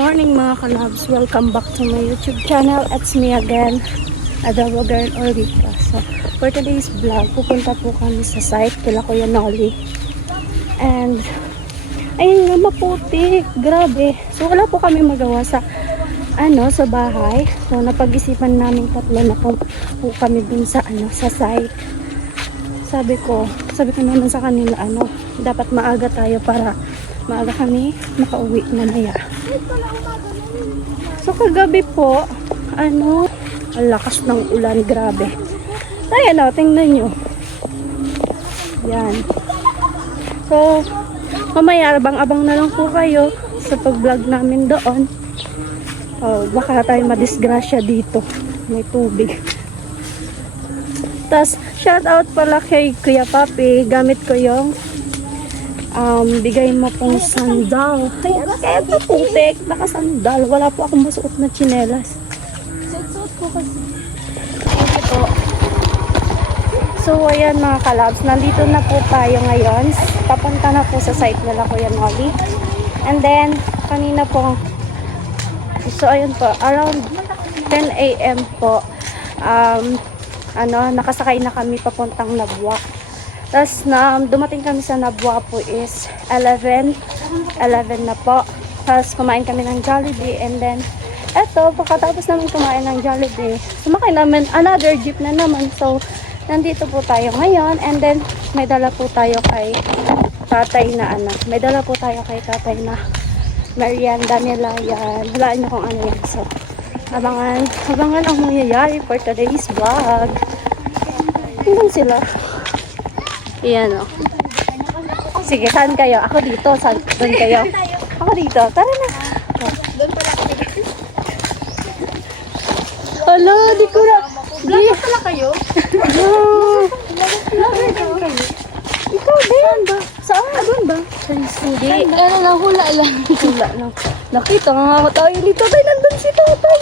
morning mga kalabs. Welcome back to my YouTube channel. It's me again, Adobo Girl Orita. So, for today's vlog, pupunta po kami sa site kila Kuya Nolly. And, ayun nga, maputik. Grabe. So, wala po kami magawa sa sa bahay. So, napag-isipan namin tatlo na po kami dun sa site. Sabi ko naman sa kanila, dapat maaga tayo para maaga kami makauwi mamaya. So kagabi po, ang lakas ng ulan, grabe. Ayan tingnan nyo. Yan. So, mamaya abang-abang na lang po kayo sa pag-vlog namin doon. Baka tayo madisgrasya dito. May tubig. Tas, shout out pala kay Kuya Papi. Gamit ko yung bigay mo pong sandal. Kaya putik, nakasandal. Wala po akong masuot na tsinelas. Suot ko kasi. Ito. So, ayan mga kalabs. Nandito na po tayo ngayon. Papunta na po sa site nila Kuya Nolly. And then, kanina po, so ayan po, around 10 AM po, nakasakay na kami papuntang Nabwa. Tapos dumating kami sa Nabwa po is 11 na po. Tapos kumain kami ng Jollibee, and then eto, pagkatapos namin kumain ng Jollibee, sumakay namin another jeep na naman. So nandito po tayo ngayon, and then may dala po tayo kay tatay na merienda nila yan. Halaan nyo kung ano yan. So abangan ang mangyayari for today's vlog. Tingnan sila. Iyan o. Sige, saan kayo? Ako dito. Doon kayo? Ako dito. Tara na. Doon pala kami. Hala, di ko na. Vlogger pala kayo? Vlogger din kayo? Ikaw din. Saan ba? Doon ba? Hindi. Hula lang. Hula lang. Nakita nga ako tayo dito. Tayo nandun si tatay.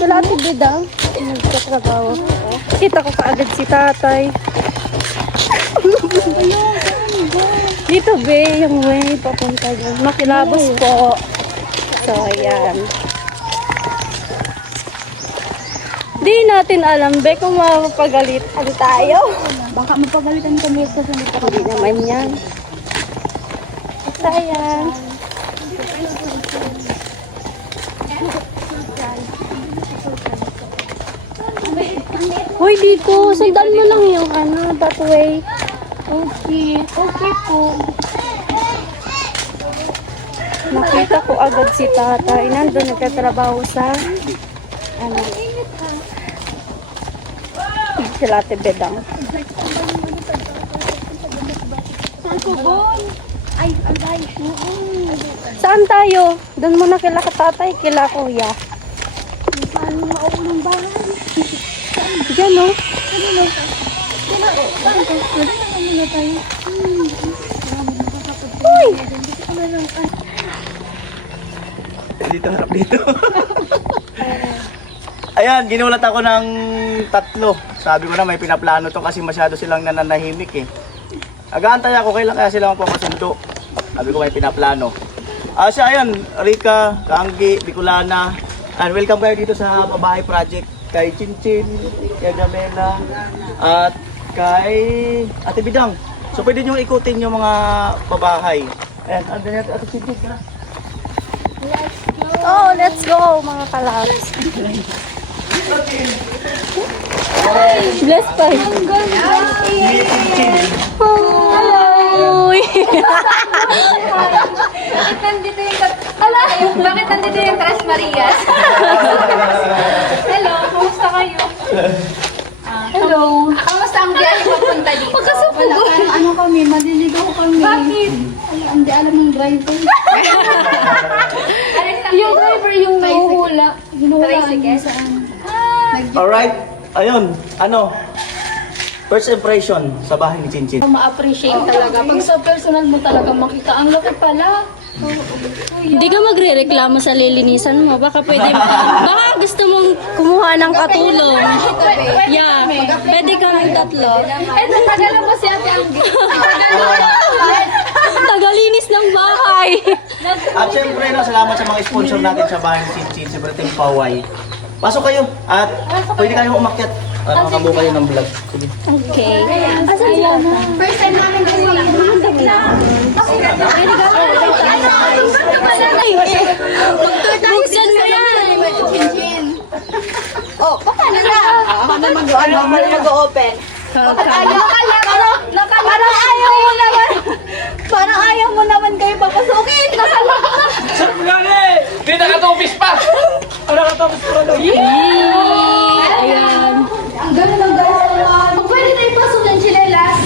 Wala ito bidang. Nagkatrabaho. Kita ko kaagad si tatay. Dito be, yung way papunta dyan. Makilabos po. So, ayan. Di natin alam be kung mapapagalitan tayo. Baka mapagalitan kami sa sunod ako. Hindi naman yan. Ayan. Hoy, Diko, sundan mo lang yung that way. Okay po. Nakita ko agad si tatay. Nandun nagtatrabaho sa sila Ate Bedang. Ay, alay. Saan tayo? Doon muna kila tatay, kila kuya. Paano maulong bahay? Diyan o. Uy! Dito, harap dito. Ayan, ginulat ako ng tatlo. Sabi ko na may pinaplano to kasi masyado silang nananahimik eh. Nag-aantay ako, kailan kaya sila magpapasundo. Sabi ko may pinaplano. Siya, ayan, Rika, Kanggi, Bicolana. And welcome kayo dito sa Pabahay Project. Kay Chinchin, kay Gamela, at kay Ate Bidang. So pwede nyo ikutin yung mga pabahay. Ayan, andun natin Ate Chinchin ka. Let's go mga kalabs. Bless pa. Hello! Bakit nandito yung Tres Marias? Hello, kumusta kayo? Hello. Kamusta ang biyahe papunta dito? Ano kami, maliligaw kami. Bakit? Hindi alam ng driver. Yung driver yung nahuhula. Hinuhulaan saan. Alright, ayun, first impression sa bahay ni Chinchin. Ma-appreciate talaga. Pag sa personal mo talaga makita, ang laki pala. Hindi ka magre-reklamo sa lilinisan mo. Baka gusto mong kumuha ng katulong. Yeah, pwede kami tatlo. Ito, tagalan mo si Ate Anggi. Tagalinis ng bahay. At syempre, no, salamat sa mga sponsor natin sa bahay ni Chinchin, si Berting Paway. Pasok kayo at pwede kayong umakyat para makabuo kayo ng vlog. Sige. Okay. Ayan na. First time namin kasi Buksan mo yan. Oh, paano na? Mag-open. Parang ayaw mo naman. Parang ayaw mo naman kayo papasukin. Hindi nakatupis pa! Ayan. Ang gano'n ng guys. Kung pwede na ipasok ng chinelas.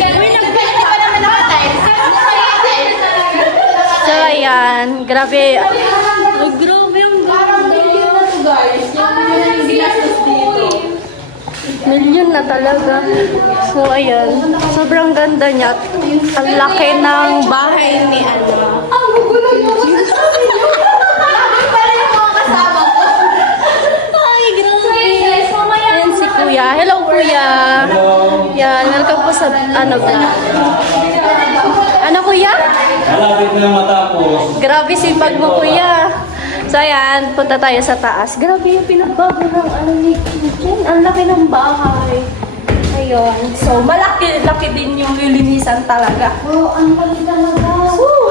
Pwede pa naman nakatay. So, ayan. Grabe. Ay, grabe yung Parang million na to guys. Yung ginastos dito. million na talaga. So, ayan. Sobrang ganda niya. Ang laki ng bahay ni ano. Ang gugulo nyo ko sa sabi nyo. Para yung mga kasama ko. Ay, grabe. Guys, mamaya. Ayan si Kuya. Hello, Kuya. Yan. Welcome po sa ano ba? Ano, Kuya? Malapit na matapos. Grabe sipag mo, Kuya. So, ayan. Punta tayo sa taas. Grabe yung pinagbago ng ano ni Kitchen. Ang laki ng bahay. Ayun. So, malaki-laki din yung lilinisan talaga. Oh, ang pali talaga. Woo!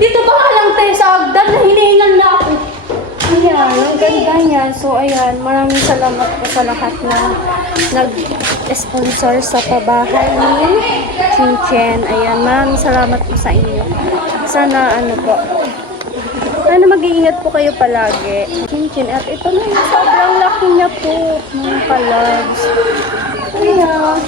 Dito pa nga lang tayo sa hagdan na hinihingal na ako. Ayan, ang ganda niya. So, ayan, maraming salamat po sa lahat na nag-sponsor sa pabahay ni Chinchen. Ayan, maraming salamat po sa inyo. Sana, ano po, sana mag-iingat po kayo palagi. Chinchen, at ito na yung sobrang laki niya po, mga kalabs. Ayan.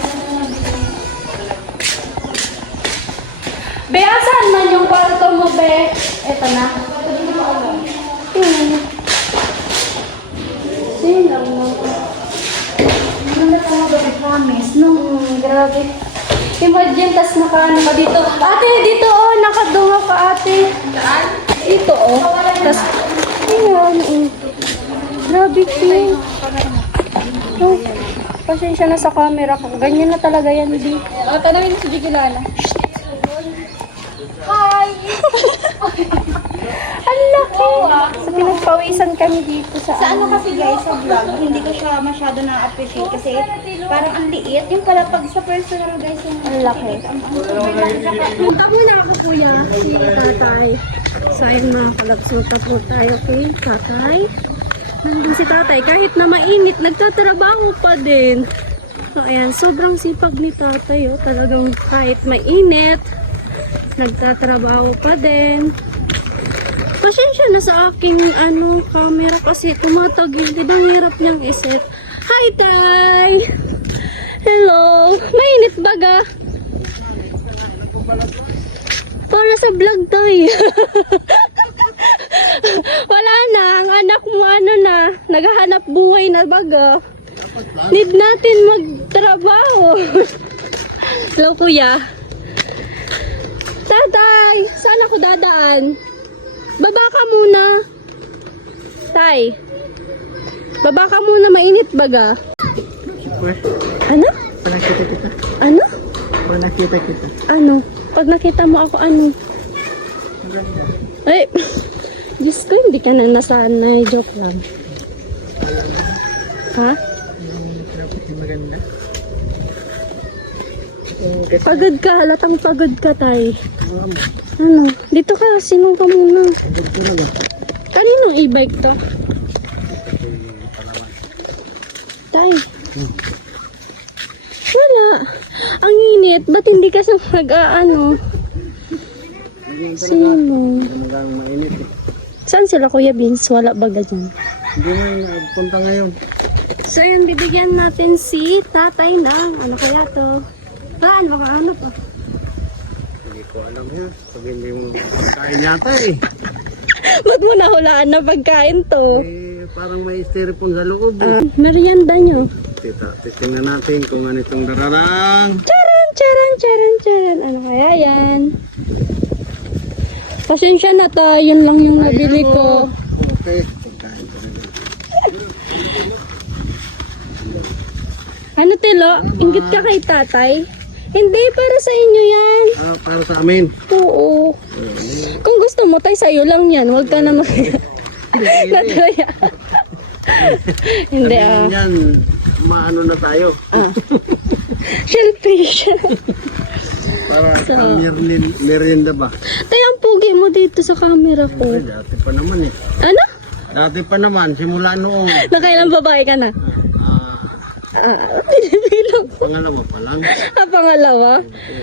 Be, asan man yung kwarto mo, Be? Ito na. Sino mo? Ano ka promise, no? Grabe. Imagine, tas nakaano ka dito. Ate, dito oh, nakadunga ka ate. Saan? Dito oh. Tas, ayan. Grabe, Pink. Oh, pasensya na sa camera ko. Ganyan na talaga yan, Di. Tanawin mo si Bigilana. Hi! Ang laki. So, pinagpawisan kami dito sa Sa ano kasi guys, sa vlog, hindi ko siya masyado na-appreciate kasi parang ang liit. Yung pala pag sa personal guys, yung Ang laki. Punta muna ako, kuya. Si tatay. So, ayun mga kalabs, punta po tayo kay tatay. Nandun si tatay. Kahit na mainit, nagtatrabaho pa din. So, ayan. Sobrang sipag ni tatay. Oh. Talagang kahit mainit, nagtatrabaho pa din. Pasensya na sa aking camera kasi tumatagilid. Ang hirap niyang iset. Hi, Tay! Hello! Mainit baga? Para sa vlog, Tay. Wala na. Ang anak mo naghahanap buhay na baga. Need natin magtrabaho. Hello, Kuya. Tatay! Saan ako dadaan? Baba ka muna. Tay. Baba ka muna, mainit baga. Ano? Pag nakita kita. Ano? Pag nakita kita. Ano? Pag nakita mo ako, ano? Ay, Diyos ko, hindi ka na nasanay. Joke lang. Ha? Maganda. Pagod ka, halatang pagod ka, Tay. Ano? Dito ka, sinong ka muna. Kaninong e-bike to? Tay. Wala. Ang init. Ba't hindi ka sa mag-aano? Sino? Mainit eh. Saan sila, Kuya Vince? Wala baga dyan. Hindi na punta ngayon. So yun, bibigyan natin si tatay ng ano kaya to? Saan? Baka ano pa? Hindi ko alam yan. Sabihin mo yung kain yata eh. Ba't mo nahulaan na pagkain to? Parang may styrofoam sa loob eh. Merienda nyo. Tingnan natin kung ano itong dararang. Charan, charan, charan, charan. Ano kaya yan? Pasensya na ta, yun lang yung nabili ko. Okay. Ano Tilo? Inggit ka kay tatay? Hindi, para sa inyo yan. Para sa amin. Oo. Kung gusto mo, tay, sa'yo lang yan. Huwag ka na Natraya. Hindi Yan, maano na tayo. Shellfish. Para sa merienda ba? Tay, ang pugi mo dito sa camera ko. Dati pa naman eh. Ano? Dati pa naman, simula noong Nakailang babae ka na? Binibilang. pangalawa pa lang. Pangalawa?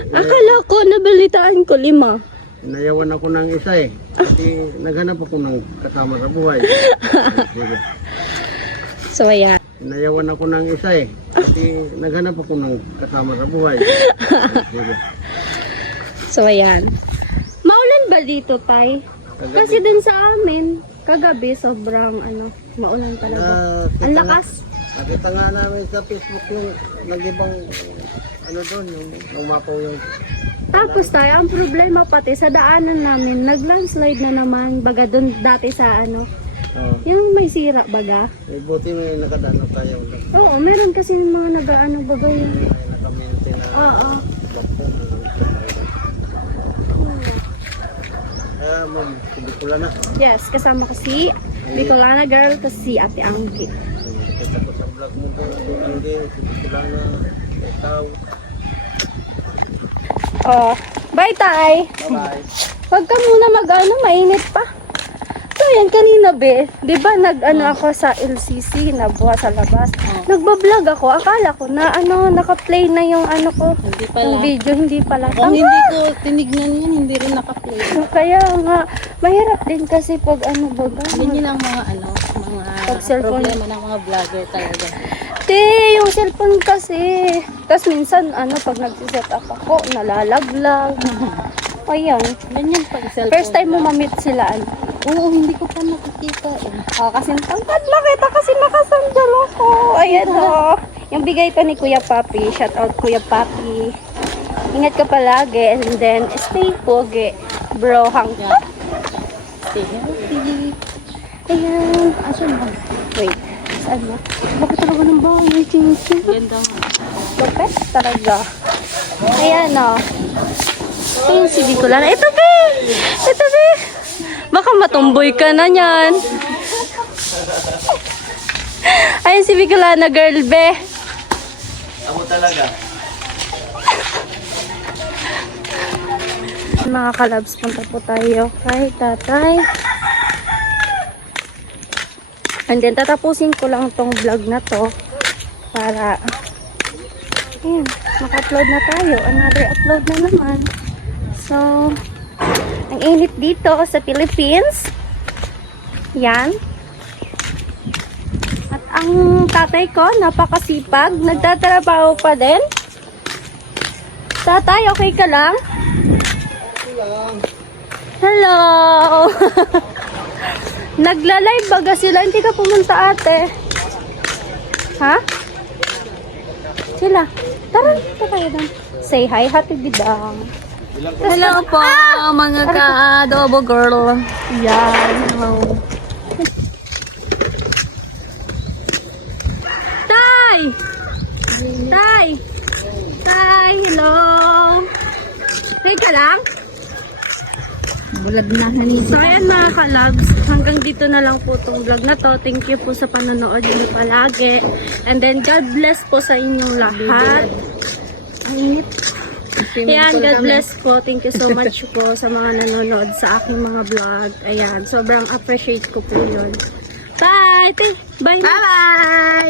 Akala ko, nabalitaan ko 5. Nayawan ako ng isa eh. Kasi naghanap ako ng kasama sa buhay. Sige. So, ayan. Nayawan ako ng isa eh. Kasi naghanap ako ng kasama sa buhay. Sige. So, ayan. Maulan ba dito, tay? Kasi dun sa amin, kagabi, sobrang, maulan talaga. Ang lakas. Nakita nga namin sa Facebook yung nag-ibang doon, yung umapaw yung Tapos tayo, ang problema pati sa daanan namin, nag-landslide na naman, baga dun dati sa yung may sira baga. buti may nakadaan na tayo. Oo, meron kasi mga baga yun. May nakamente na Oo. ma'am, hindi ko lang na. Yes, kasama ko si Bicolana girl, tapos si Ate Anggi. Kita ko sa vlog mo ko, hindi ko lang na ikaw. Oh, bye tay. Bye-bye. Huwag ka muna mainit pa. So yan, kanina di ba ako sa LCC, nabuha sa labas. Nagbablog ako, akala ko na naka-play na yung ko. Hindi pala. Yung video, hindi pala. Kung hindi ko tinignan yan, hindi rin naka-play. Kaya nga, mahirap din kasi pag baga. Yan ang mga Pag cellphone. problema ng mga vlogger talaga. Yung cellphone kasi. Tapos minsan, pag nagsiset up ako, nalalaglag. Ayan. Ganyan pag cellphone. First time mo ma-meet sila, Oo, hindi ko pa nakikita eh. kasi tangkad makita kasi nakasandal ako. Ayan yung bigay to ni Kuya Papi. Shout out Kuya Papi. Ingat ka palagi. And then, stay pogi. Bro, hang. Yeah. Stay healthy. Ayan. Asan ba? Wait. Saan ba? Bakit talaga ng bahay? Chinchin. Ganda nga. Lopez talaga. Ayan Ayun si Bicolana. Ito, be! Ito, be! Baka matumboy ka na yan. Ayun si Bicolana girl, be. Ako talaga. Mga kalabs, punta po tayo kay tatay. And then, tatapusin ko lang tong vlog na to para maka-upload na tayo. Another upload na naman. So, ang init dito sa Philippines. Yan. At ang tatay ko, napakasipag. Nagtatrabaho pa din. Tatay, okay ka lang? Hello! Nagla-live baga sila. Hindi ka pumunta, ate. Ha? Sila. Tara, ito tayo doon. Say hi, Hati Bidang. Hello po, mga ka-adobo girl. Yan. Tay! Tay! Tay, hello! Hey ka lang? Bulag na hanin. So ayan mga kalabs, hanggang dito na lang po itong vlog na to. Thank you po sa panonood niyo palagi. And then God bless po sa inyong lahat. Ang init. Ayan, God bless po. Thank you so much po sa mga nanonood sa aking mga vlog. Ayan, sobrang appreciate ko po yun. Bye! Bye! Bye!